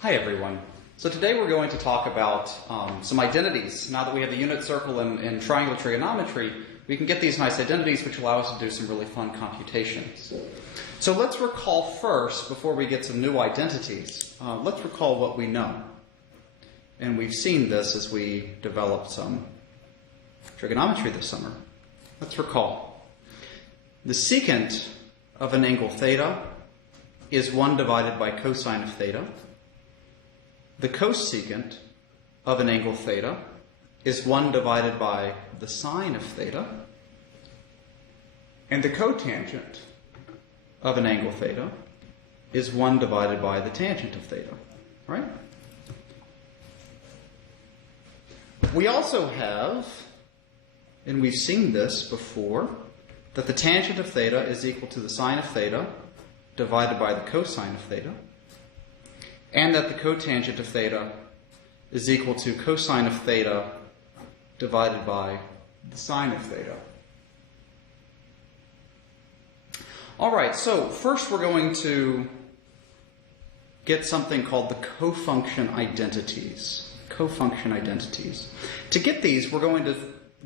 Hi everyone. So today we're going to talk about some identities. Now that we have the unit circle and triangle trigonometry, we can get these nice identities which allow us to do some really fun computations. So let's recall first, before we get some new identities, let's recall what we know. And we've seen this as we developed some trigonometry this summer. Let's recall. The secant of an angle theta is 1 divided by cosine of theta. The cosecant of an angle theta is 1 divided by the sine of theta. And the cotangent of an angle theta is 1 divided by the tangent of theta. Right? We also have, and we've seen this before, that the tangent of theta is equal to the sine of theta divided by the cosine of theta, and that the cotangent of theta is equal to cosine of theta divided by the sine of theta. All right, so first we're going to get something called the cofunction identities. Cofunction identities. To get these, we're going to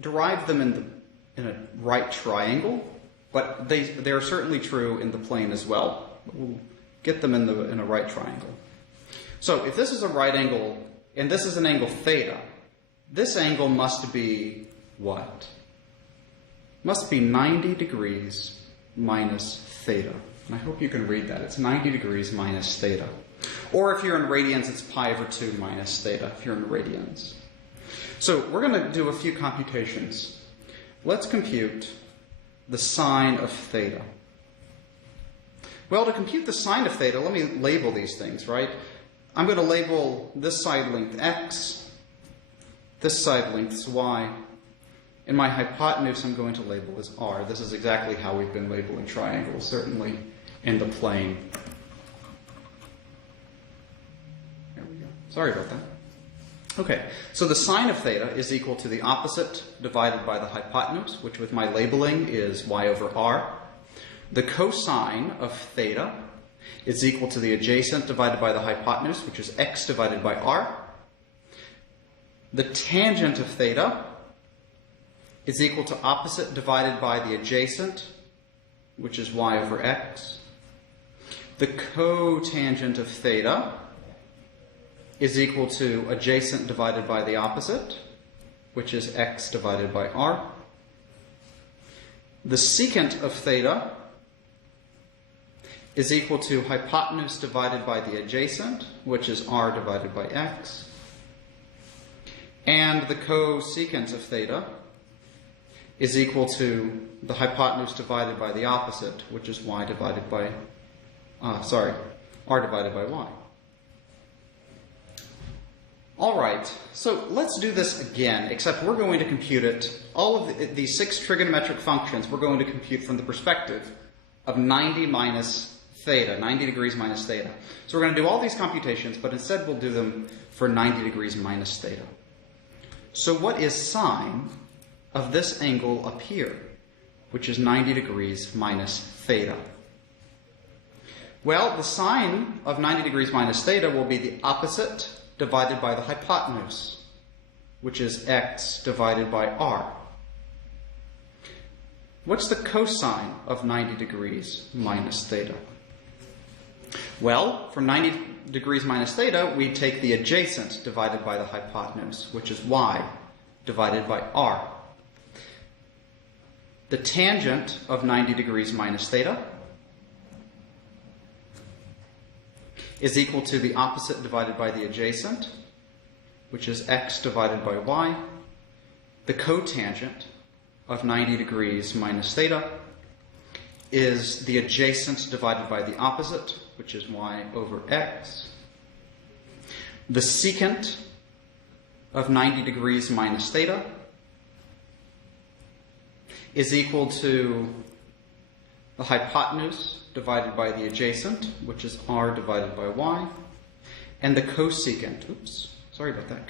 derive them in a right triangle, but they are certainly true in the plane as well. We'll get them in a right triangle. So if this is a right angle, and this is an angle theta, this angle must be what? Must be 90 degrees minus theta. And I hope you can read that. It's 90 degrees minus theta. Or if you're in radians, it's pi over 2 minus theta, if you're in radians. So we're going to do a few computations. Let's compute the sine of theta. Well, to compute the sine of theta, let me label these things, right? I'm going to label this side length x, this side length is y, and my hypotenuse I'm going to label as r. This is exactly how we've been labeling triangles, certainly in the plane. There we go. Sorry about that. Okay, so the sine of theta is equal to the opposite divided by the hypotenuse, which with my labeling is y over r. The cosine of theta is equal to the adjacent divided by the hypotenuse, which is x divided by r. The tangent of theta is equal to opposite divided by the adjacent, which is y over x. The cotangent of theta is equal to adjacent divided by the opposite, which is x divided by r. The secant of theta is equal to hypotenuse divided by the adjacent, which is r divided by x. And the cosecant of theta is equal to the hypotenuse divided by the opposite, which is y divided by, r divided by y. All right, so let's do this again, except we're going to compute it, all of these 6 trigonometric functions, we're going to compute from the perspective of 90 minus theta, 90 degrees minus theta. So we're going to do all these computations, but instead we'll do them for 90 degrees minus theta. So what is sine of this angle up here, which is 90 degrees minus theta? Well, the sine of 90 degrees minus theta will be the opposite divided by the hypotenuse, which is x divided by r. What's the cosine of 90 degrees minus theta? Well, from 90 degrees minus theta, we take the adjacent divided by the hypotenuse, which is y divided by r. The tangent of 90 degrees minus theta is equal to the opposite divided by the adjacent, which is x divided by y. The cotangent of 90 degrees minus theta is the adjacent divided by the opposite, which is y over x. The secant of 90 degrees minus theta is equal to the hypotenuse divided by the adjacent, which is r divided by y. And the cosecant,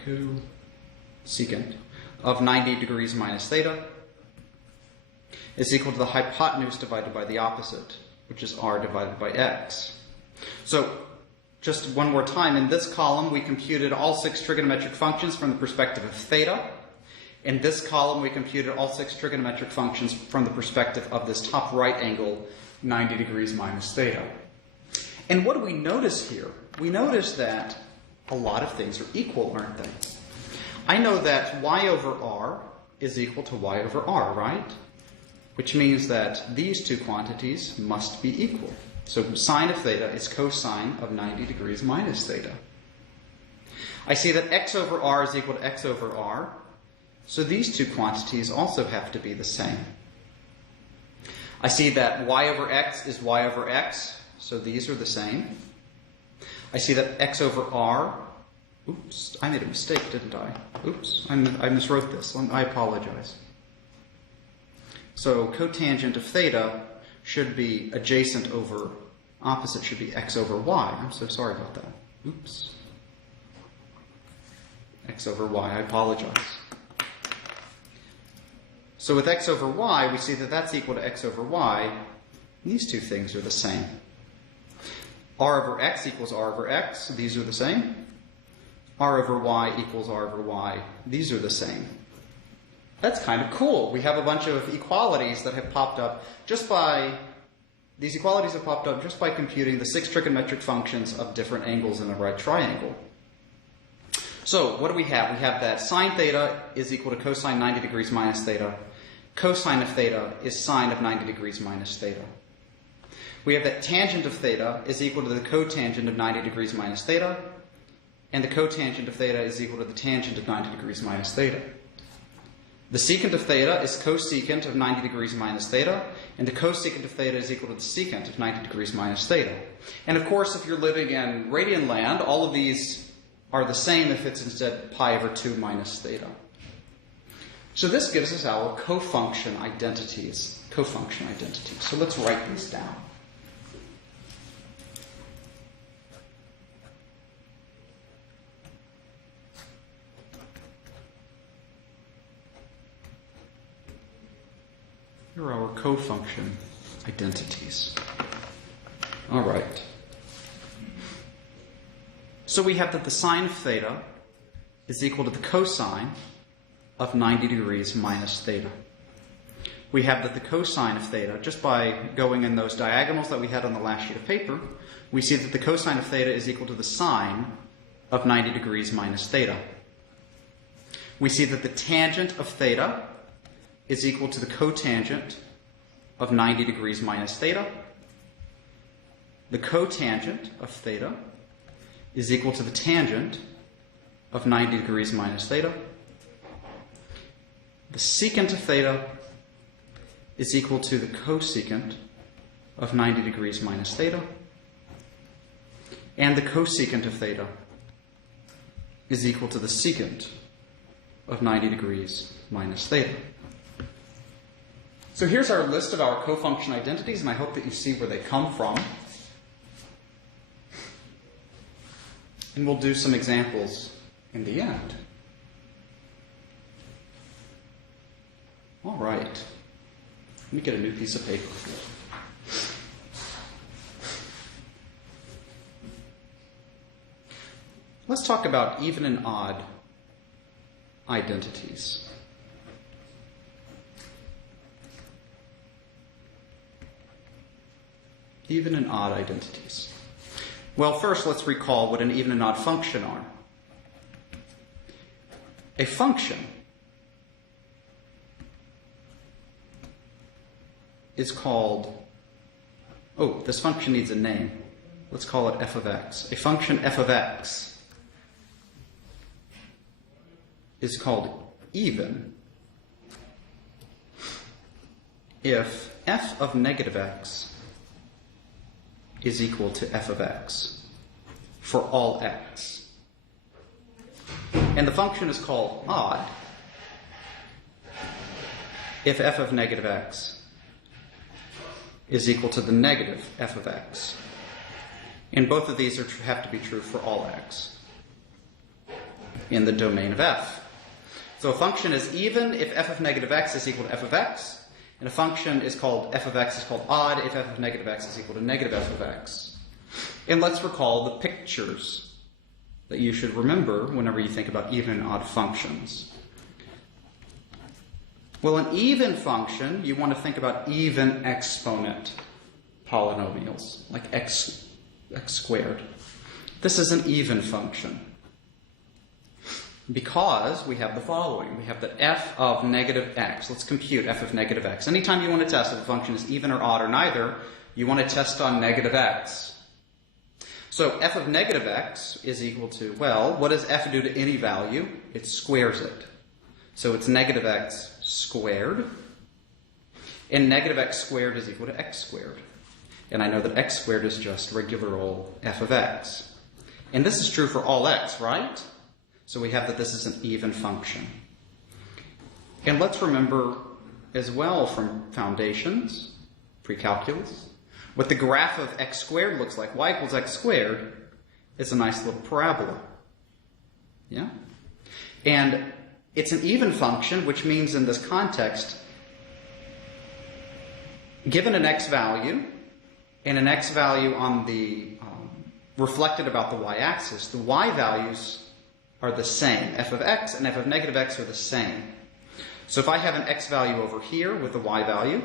cosecant of 90 degrees minus theta is equal to the hypotenuse divided by the opposite, which is r divided by x. So just one more time, in this column we computed all 6 trigonometric functions from the perspective of theta. In this column we computed all 6 trigonometric functions from the perspective of this top right angle, 90 degrees minus theta. And what do we notice here? We notice that a lot of things are equal, aren't they? I know that y over r is equal to y over r, right? Which means that these two quantities must be equal. So sine of theta is cosine of 90 degrees minus theta. I see that x over r is equal to x over r. So these two quantities also have to be the same. I see that y over x is y over x. So these are the same. I see that x over r, oops, I made a mistake, didn't I? Oops, I miswrote this. I apologize. So cotangent of theta should be adjacent over, opposite should be x over y. I'm so sorry about that. Oops. X over y, I apologize. So with x over y, we see that that's equal to x over y. These two things are the same. R over x equals r over x. These are the same. R over y equals r over y. These are the same. That's kind of cool. We have a bunch of equalities that have popped up just by, these equalities have popped up just by computing the 6 trigonometric functions of different angles in a right triangle. So what do we have? We have that sine theta is equal to cosine 90 degrees minus theta. Cosine of theta is sine of 90 degrees minus theta. We have that tangent of theta is equal to the cotangent of 90 degrees minus theta. And the cotangent of theta is equal to the tangent of 90 degrees minus theta. The secant of theta is cosecant of 90 degrees minus theta, and the cosecant of theta is equal to the secant of 90 degrees minus theta. And of course, if you're living in radian land, all of these are the same if it's instead pi over 2 minus theta. So this gives us our cofunction identities. Cofunction identities. So let's write these down. Here are our cofunction identities. All right. So we have that the sine of theta is equal to the cosine of 90 degrees minus theta. We have that the cosine of theta, just by going in those diagonals that we had on the last sheet of paper, we see that the cosine of theta is equal to the sine of 90 degrees minus theta. We see that the tangent of theta is equal to the cotangent of 90 degrees minus theta. The cotangent of theta is equal to the tangent of 90 degrees minus theta. The secant of theta is equal to the cosecant of 90 degrees minus theta. And the cosecant of theta is equal to the secant of 90 degrees minus theta. So here's our list of our cofunction identities, and I hope that you see where they come from. And we'll do some examples in the end. All right. Let me get a new piece of paper. Let's talk about even and odd identities. Even and odd identities. Well, first let's recall what an even and odd function are. A function is called, this function needs a name. Let's call it f of x. A function f of x is called even if f of negative x is equal to f of x for all x. And the function is called odd if f of negative x is equal to the negative f of x. And both of these have to be true for all x in the domain of f. So a function is even if f of negative x is equal to f of x, and a function is called f of x is called odd if f of negative x is equal to negative f of x. And let's recall the pictures that you should remember whenever you think about even and odd functions. Well, an even function, you want to think about even exponent polynomials, like x squared. This is an even function because we have the following. We have that f of negative x. Let's compute f of negative x. Anytime you want to test if a function is even or odd or neither, you want to test on negative x. So f of negative x is equal to, well, what does f do to any value? It squares it. So it's negative x squared. And negative x squared is equal to x squared. And I know that x squared is just regular old f of x. And this is true for all x, right? So we have that this is an even function. And let's remember as well from foundations, pre-calculus, what the graph of x squared looks like. Y equals x squared is a nice little parabola. Yeah? And it's an even function, which means in this context, given an x value, and an x value on the reflected about the y-axis, the y values are the same. F of x and f of negative x are the same. So if I have an x value over here with the y value,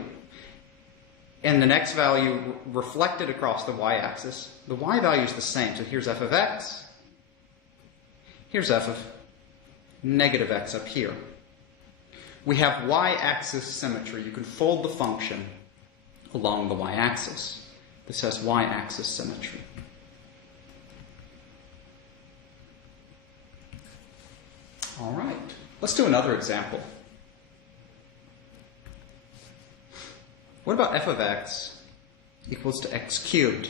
and an x value reflected across the y-axis, the y value is the same. So here's f of x, here's f of negative x up here. We have y-axis symmetry. You can fold the function along the y-axis. This has y-axis symmetry. All right, let's do another example. What about f of x equals to x cubed?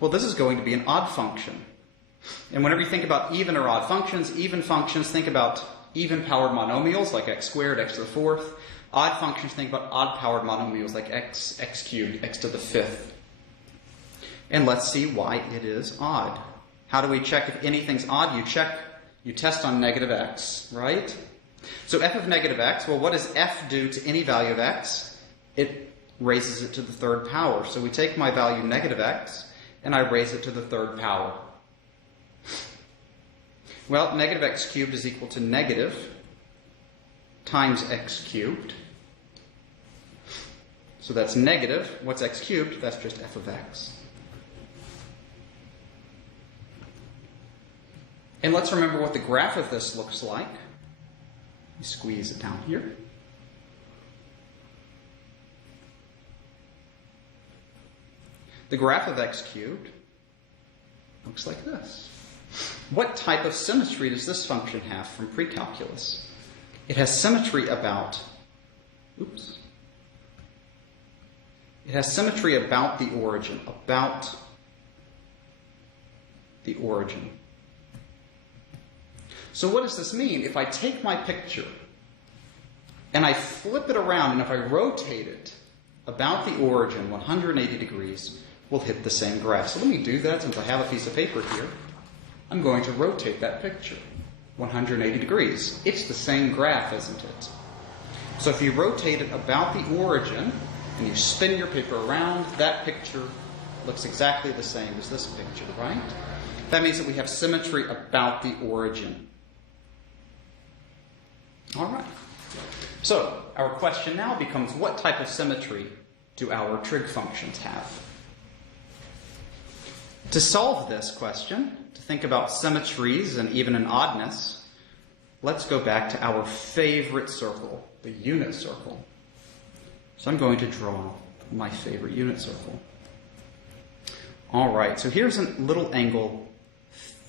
Well, this is going to be an odd function. And whenever you think about even or odd functions, think about even-powered monomials like x squared, x to the fourth. Odd functions, think about odd-powered monomials like x cubed, x to the fifth. And let's see why it is odd. How do we check if anything's odd? You test on negative x, right? So f of negative x, well, what does f do to any value of x? It raises it to the third power. So we take my value negative x, and I raise it to the third power. Well, negative x cubed is equal to negative times x cubed. So that's negative. What's x cubed? That's just f of x. And let's remember what the graph of this looks like. You squeeze it down here. The graph of x cubed looks like this. What type of symmetry does this function have from pre-calculus? It has symmetry about, It has symmetry about the origin, So what does this mean? If I take my picture and I flip it around and if I rotate it about the origin 180 degrees, we'll hit the same graph. So let me do that since I have a piece of paper here. I'm going to rotate that picture 180 degrees. It's the same graph, isn't it? So if you rotate it about the origin and you spin your paper around, that picture looks exactly the same as this picture, right? That means that we have symmetry about the origin. All right. So our question now becomes, what type of symmetry do our trig functions have? To solve this question, to think about symmetries and even an oddness, let's go back to our favorite circle, the unit circle. So I'm going to draw my favorite unit circle. All right, so here's a little angle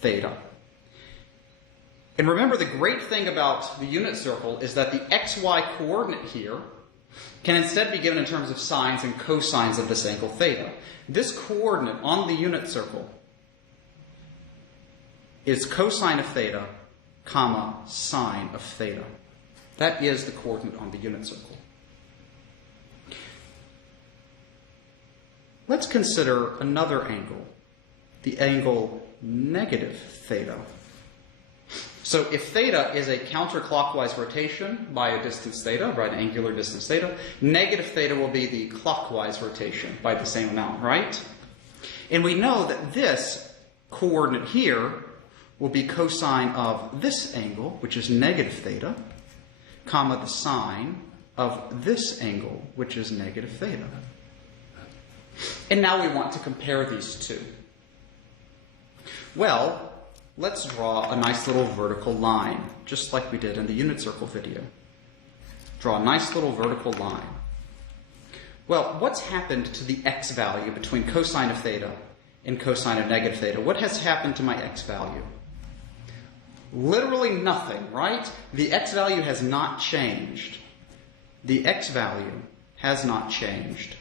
theta. And remember, the great thing about the unit circle is that the xy coordinate here can instead be given in terms of sines and cosines of this angle theta. This coordinate on the unit circle is cosine of theta, comma, sine of theta. That is the coordinate on the unit circle. Let's consider another angle, the angle negative theta. So if theta is a counterclockwise rotation by a distance theta, by an angular distance theta, negative theta will be the clockwise rotation by the same amount, right? And we know that this coordinate here will be cosine of this angle, which is negative theta, comma the sine of this angle, which is negative theta. And now we want to compare these two. Well, let's draw a nice little vertical line, just like we did in the unit circle video. Draw a nice little vertical line. Well, what's happened to the x value between cosine of theta and cosine of negative theta? What has happened to my x value? Literally nothing, right? The x value has not changed. The x value has not changed.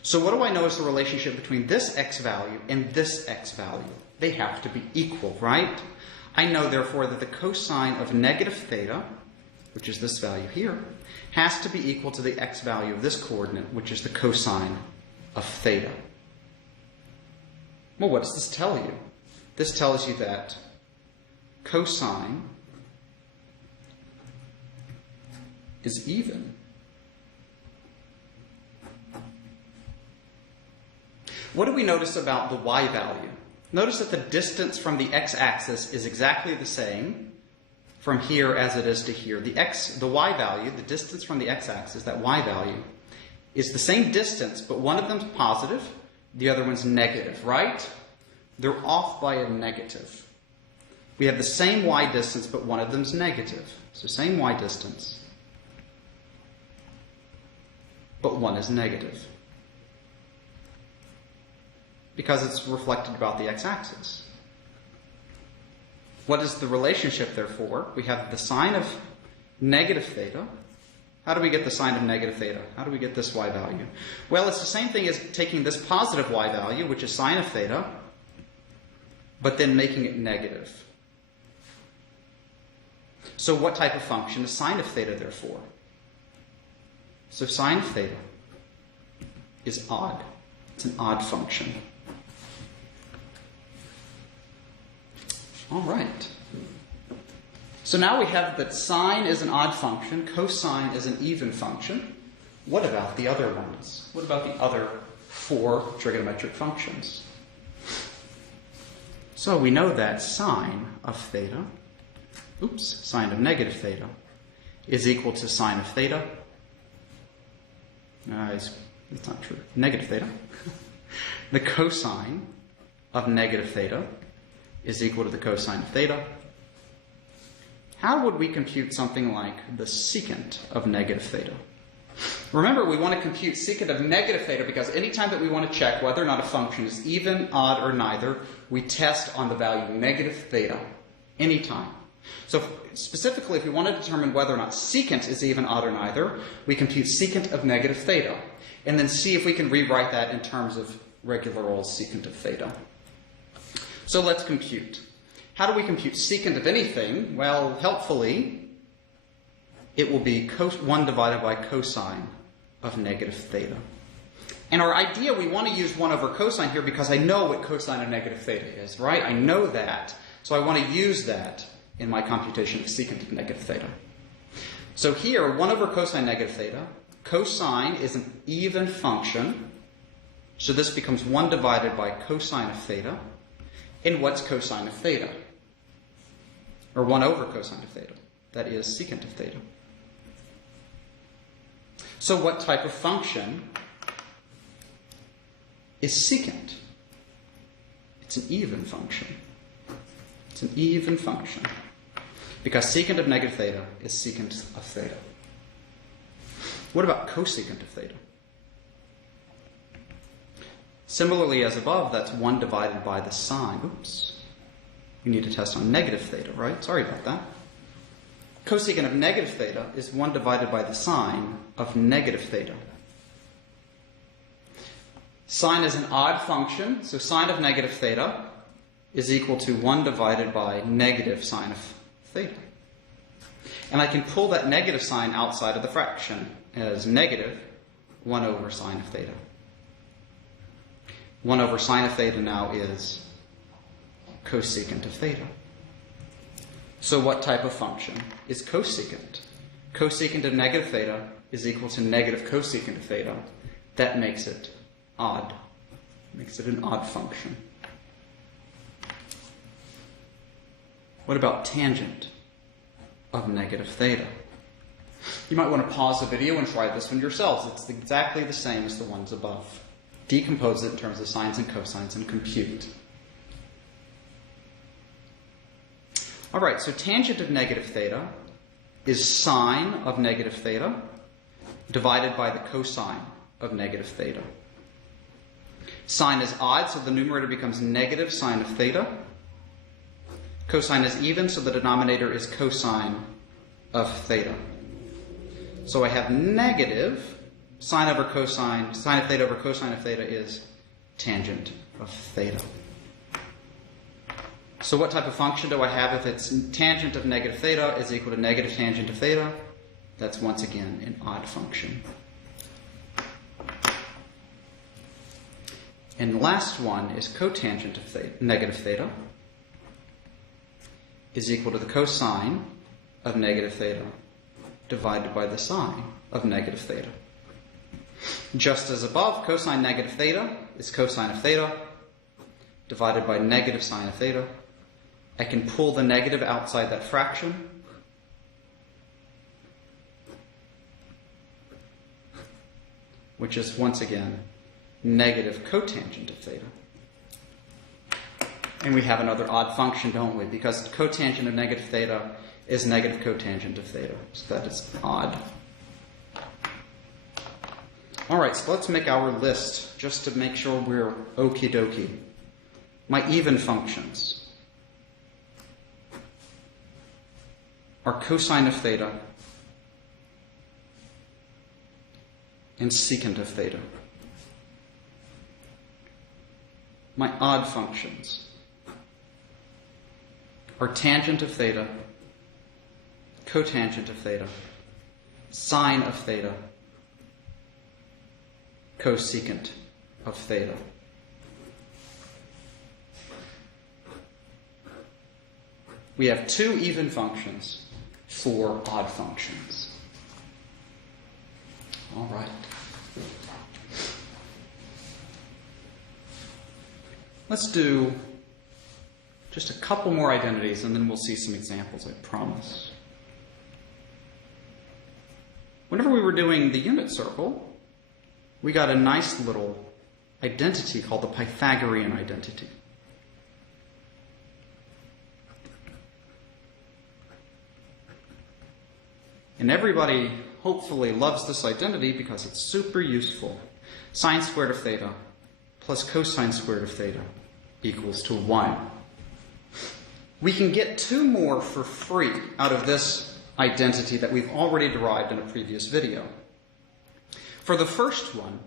So what do I know is the relationship between this x value and this x value? They have to be equal, right? I know, therefore, that the cosine of negative theta, which is this value here, has to be equal to the x value of this coordinate, which is the cosine of theta. Well, what does this tell you? This tells you that cosine is even. What do we notice about the y value? Notice that the distance from the x-axis is exactly the same from here as it is to here. The y value, the distance from the x-axis, that y value, is the same distance, but one of them's positive, the other one's negative, right? They're off by a negative. We have the same y distance, but one of them's negative. So same y distance, but one is negative, because it's reflected about the x-axis. What is the relationship, therefore? We have the sine of negative theta. How do we get the sine of negative theta? How do we get this y value? Well, it's the same thing as taking this positive y value, which is sine of theta, but then making it negative. So what type of function is sine of theta, therefore? So sine of theta is odd. It's an odd function. All right. So now we have that sine is an odd function, cosine is an even function. What about the other ones? What about the other 4 trigonometric functions? So we know that sine of theta, sine of negative theta, is equal to sine of theta. It's not true. Negative theta. The cosine of negative theta is equal to the cosine of theta. How would we compute something like the secant of negative theta? Remember, we want to compute secant of negative theta because anytime that we want to check whether or not a function is even, odd, or neither, we test on the value negative theta anytime. So specifically, if we want to determine whether or not secant is even, odd, or neither, we compute secant of negative theta and then see if we can rewrite that in terms of regular old secant of theta. So let's compute. How do we compute secant of anything? Well, helpfully, it will be 1 divided by cosine of negative theta. And our idea, we want to use 1 over cosine here because I know what cosine of negative theta is, right? I know that. So I want to use that in my computation of secant of negative theta. So here, 1 over cosine negative theta. Cosine is an even function. So this becomes 1 divided by cosine of theta. And what's cosine of theta? Or 1 over cosine of theta. That is secant of theta. So what type of function is secant? It's an even function. It's an even function. Because secant of negative theta is secant of theta. What about cosecant of theta? Similarly as above, that's 1 divided by the sine. We need to test on negative theta, right? Sorry about that. Cosecant of negative theta is 1 divided by the sine of negative theta. Sine is an odd function, so sine of negative theta is equal to 1 divided by negative sine of theta. And I can pull that negative sign outside of the fraction as negative 1 over sine of theta. 1 over sine of theta now is cosecant of theta. So what type of function is cosecant? Cosecant of negative theta is equal to negative cosecant of theta. That makes it odd. Makes it an odd function. What about tangent of negative theta? You might want to pause the video and try this one yourselves. It's exactly the same as the ones above. Decompose it in terms of sines and cosines and compute. All right, so tangent of negative theta is sine of negative theta divided by the cosine of negative theta. Sine is odd, so the numerator becomes negative sine of theta. Cosine is even, so the denominator is cosine of theta. So I have negative sine over cosine, sine of theta over cosine of theta is tangent of theta. So what type of function do I have if it's tangent of negative theta is equal to negative tangent of theta? That's once again an odd function. And the last one is cotangent of theta, negative theta is equal to the cosine of negative theta divided by the sine of negative theta. Just as above, cosine negative theta is cosine of theta divided by negative sine of theta. I can pull the negative outside that fraction. Which is, once again, negative cotangent of theta. And we have another odd function, don't we? Because cotangent of negative theta is negative cotangent of theta. So that is odd. All right, so let's make our list just to make sure we're okie dokie. My even functions are cosine of theta and secant of theta. My odd functions are tangent of theta, cotangent of theta, sine of theta, cosecant of theta. We have 2 even functions, 4 odd functions. All right. Let's do just a couple more identities and then we'll see some examples, I promise. Whenever we were doing the unit circle, we got a nice little identity called the Pythagorean identity. And everybody hopefully loves this identity because it's super useful. Sine squared of theta plus cosine squared of theta equals to 1. We can get 2 more for free out of this identity that we've already derived in a previous video. For the first one,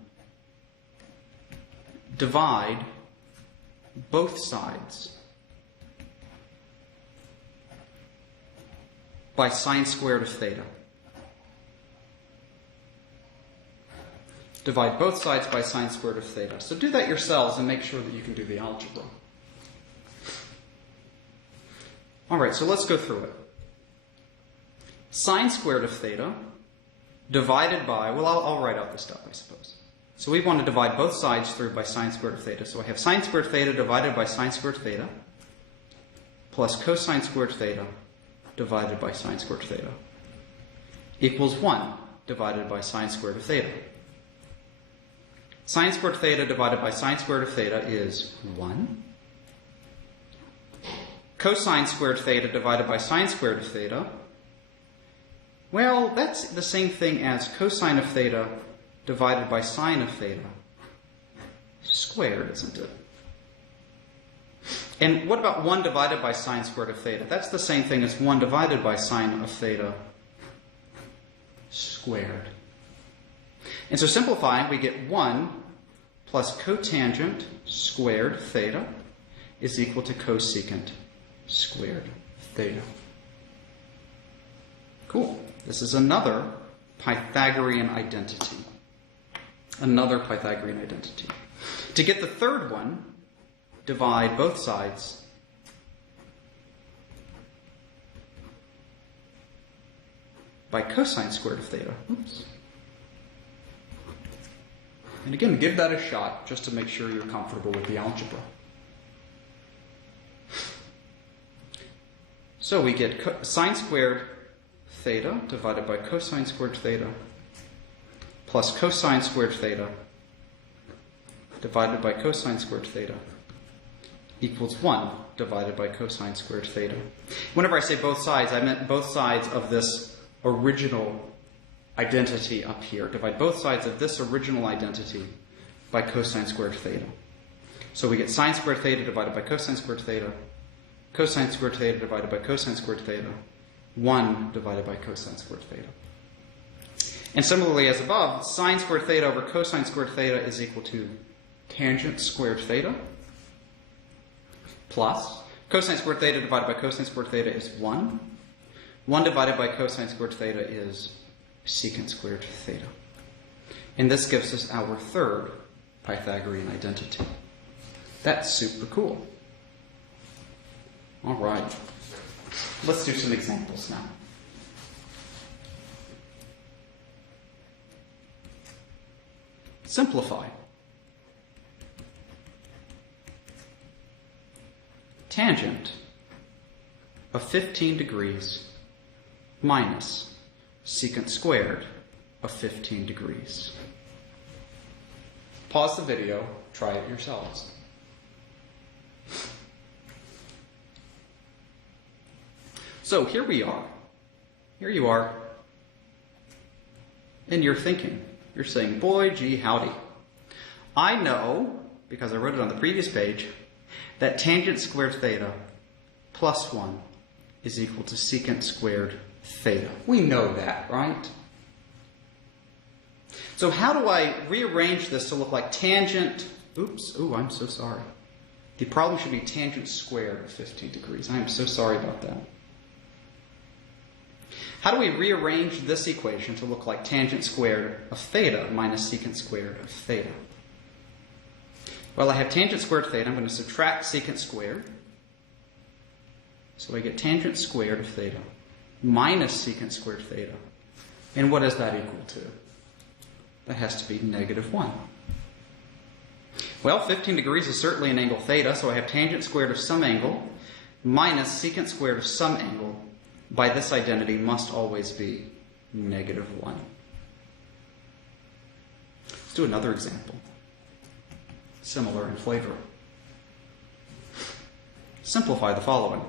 divide both sides by sine squared of theta. Divide both sides by sine squared of theta. So do that yourselves and make sure that you can do the algebra. All right, so let's go through it. Sine squared of theta divided by, well, I'll write out the stuff, I suppose. So we want to divide both sides through by sine squared of theta. So I have sine squared theta divided by sine squared theta plus cosine squared theta divided by sine squared theta equals 1 divided by sine squared of theta. Sine squared theta divided by sine squared of theta is 1. Cosine squared theta divided by sine squared of theta, well, that's the same thing as cosine of theta divided by sine of theta squared, isn't it? And what about 1 divided by sine squared of theta? That's the same thing as 1 divided by sine of theta squared. And so simplifying, we get 1 plus cotangent squared theta is equal to cosecant squared theta. Cool. This is another Pythagorean identity. Another Pythagorean identity. To get the third one, divide both sides by cosine squared of theta. Oops. And again, give that a shot just to make sure you're comfortable with the algebra. So we get sine squared theta divided by cosine squared theta plus cosine squared theta divided by cosine squared theta equals 1 divided by cosine squared theta. Whenever I say both sides, I meant both sides of this original identity up here. Divide both sides of this original identity by cosine squared theta. So we get sine squared theta divided by cosine squared theta, cosine squared theta divided by cosine squared theta, 1 divided by cosine squared theta. And similarly as above, sine squared theta over cosine squared theta is equal to tangent squared theta plus cosine squared theta divided by cosine squared theta is 1. 1 divided by cosine squared theta is secant squared theta. And this gives us our third Pythagorean identity. That's super cool. All right. Let's do some examples now. Simplify. Tangent of 15 degrees minus secant squared of 15 degrees. Pause the video, try it yourselves. So here we are. Here you are. And you're thinking. You're saying, boy, gee, howdy. I know, because I wrote it on the previous page, that tangent squared theta plus 1 is equal to secant squared theta. We know that, right? So how do I rearrange this to look like tangent? Oops, I'm so sorry. The problem should be tangent squared of 15 degrees. I am so sorry about that. How do we rearrange this equation to look like tangent squared of theta minus secant squared of theta? Well, I have tangent squared theta. I'm going to subtract secant squared. So I get tangent squared of theta minus secant squared theta. And what is that equal to? That has to be -1. Well, 15 degrees is certainly an angle theta, so I have tangent squared of some angle minus secant squared of some angle by this identity must always be -1. Let's do another example. Similar in flavor. Simplify the following.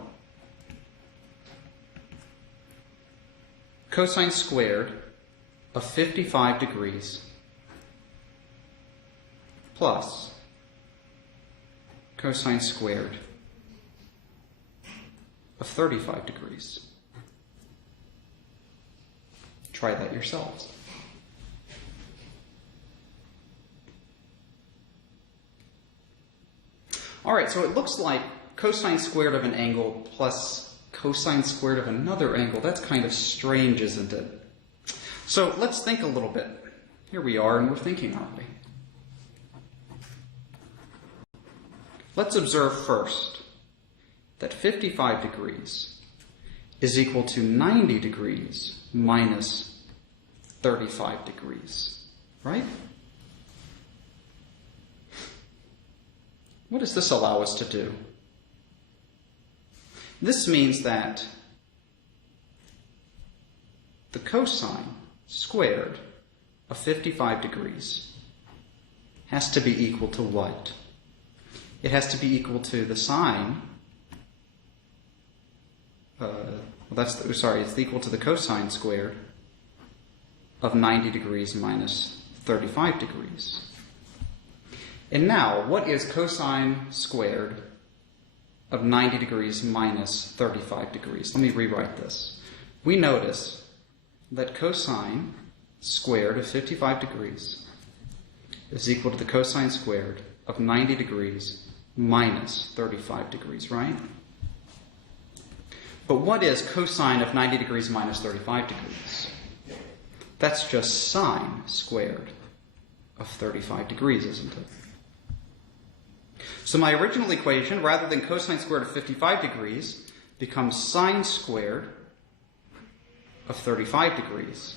Cosine squared of 55 degrees plus cosine squared of 35 degrees. Try that yourselves. All right, so it looks like cosine squared of an angle plus cosine squared of another angle. That's kind of strange, isn't it? So let's think a little bit. Here we are, and we're thinking, aren't we? Let's observe first that 55 degrees is equal to 90 degrees minus 35 degrees, right? What does this allow us to do? This means that the cosine squared of 55 degrees has to be equal to what? It has to be equal to the sine. It's equal to the cosine squared of 90 degrees minus 35 degrees. And now, what is cosine squared of 90 degrees minus 35 degrees? Let me rewrite this. We notice that cosine squared of 55 degrees is equal to the cosine squared of 90 degrees minus 35 degrees, right? But what is cosine of 90 degrees minus 35 degrees? That's just sine squared of 35 degrees, isn't it? So my original equation, rather than cosine squared of 55 degrees, becomes sine squared of 35 degrees,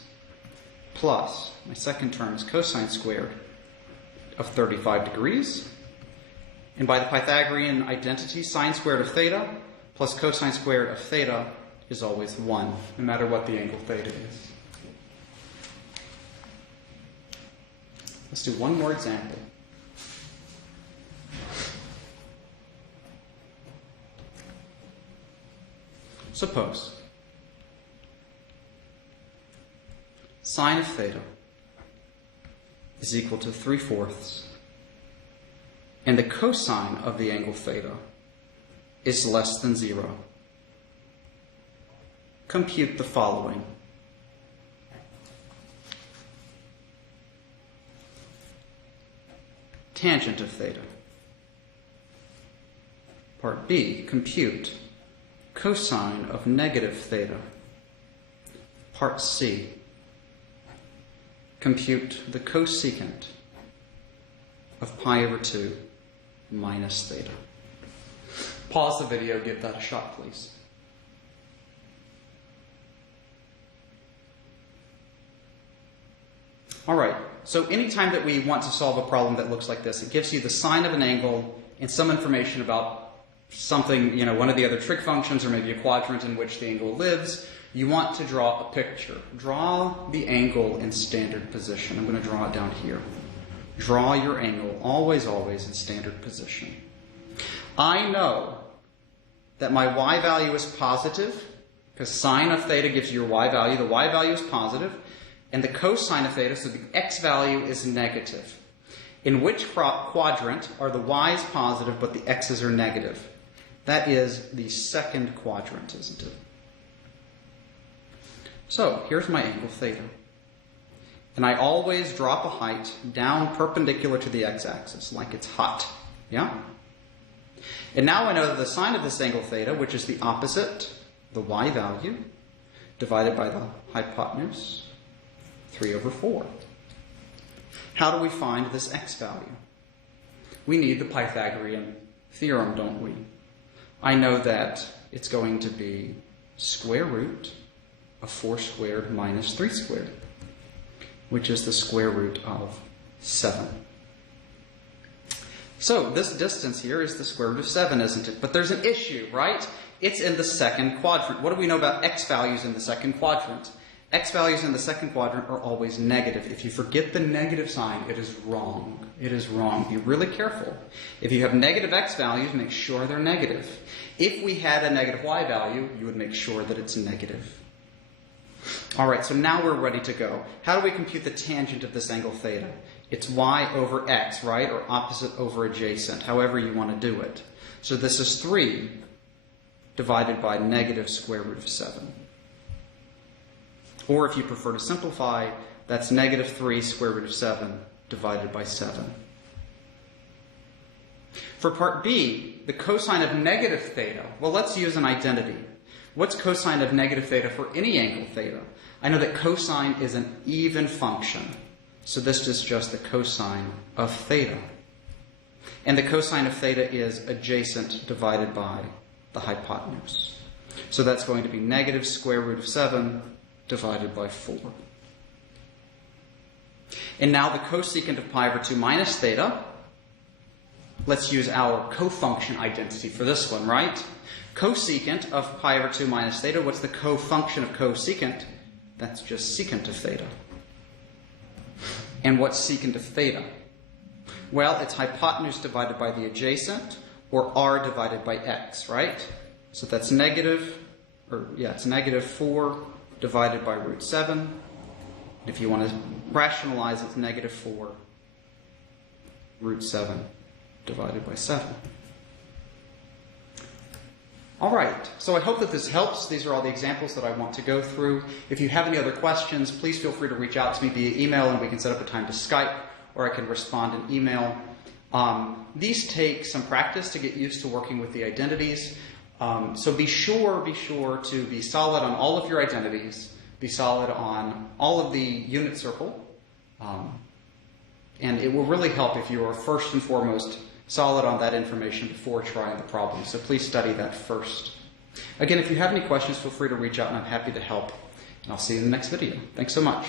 plus my second term is cosine squared of 35 degrees. And by the Pythagorean identity, sine squared of theta plus cosine squared of theta is always 1, no matter what the angle theta is. Let's do one more example. Suppose sine of theta is equal to 3/4, and the cosine of the angle theta is less than 0. Compute the following. Tangent of theta. Part B, compute cosine of negative theta. Part C, compute the cosecant of pi over 2 minus theta. Pause the video, give that a shot, please. All right, so anytime that we want to solve a problem that looks like this, it gives you the sine of an angle and some information about something, one of the other trig functions or maybe a quadrant in which the angle lives. You want to draw a picture. Draw the angle in standard position. I'm going to draw it down here. Draw your angle always, always in standard position. I know that my y value is positive because sine of theta gives you your y value. The y value is positive, and the cosine of theta, so the x value, is negative. In which quadrant are the y's positive but the x's are negative? That is the second quadrant, isn't it? So here's my angle theta. And I always drop a height down perpendicular to the x-axis, like it's hot. Yeah? And now I know that the sine of this angle theta, which is the opposite, the y value, divided by the hypotenuse, 3/4. How do we find this x value? We need the Pythagorean theorem, don't we? I know that it's going to be square root of 4 squared minus 3 squared, which is the square root of 7. So this distance here is the square root of 7, isn't it? But there's an issue, right? It's in the second quadrant. What do we know about x values in the second quadrant? X values in the second quadrant are always negative. If you forget the negative sign, it is wrong. It is wrong. Be really careful. If you have negative x values, make sure they're negative. If we had a negative y value, you would make sure that it's negative. All right, so now we're ready to go. How do we compute the tangent of this angle theta? It's y over x, right? Or opposite over adjacent, however you want to do it. So this is 3 divided by negative square root of 7. Or if you prefer to simplify, that's negative 3 square root of 7 divided by 7. For part B, the cosine of negative theta, well, let's use an identity. What's cosine of negative theta for any angle theta? I know that cosine is an even function, so this is just the cosine of theta. And the cosine of theta is adjacent divided by the hypotenuse. So that's going to be negative square root of 7 divided by 4. And now the cosecant of pi over 2 minus theta. Let's use our cofunction identity for this one, right? Cosecant of pi over 2 minus theta. What's the cofunction of cosecant? That's just secant of theta. And what's secant of theta? Well, it's hypotenuse divided by the adjacent, or r divided by x, right? So that's it's negative 4 divided by root 7. And if you want to rationalize, it's negative 4 root 7 divided by 7. All right, so I hope that this helps. These are all the examples that I want to go through. If you have any other questions, please feel free to reach out to me via email and we can set up a time to Skype, or I can respond in email. These take some practice to get used to working with the identities. So be sure to be solid on all of your identities, be solid on all of the unit circle, and it will really help if you are first and foremost solid on that information before trying the problem. So please study that first. Again, if you have any questions, feel free to reach out and I'm happy to help. And I'll see you in the next video. Thanks so much.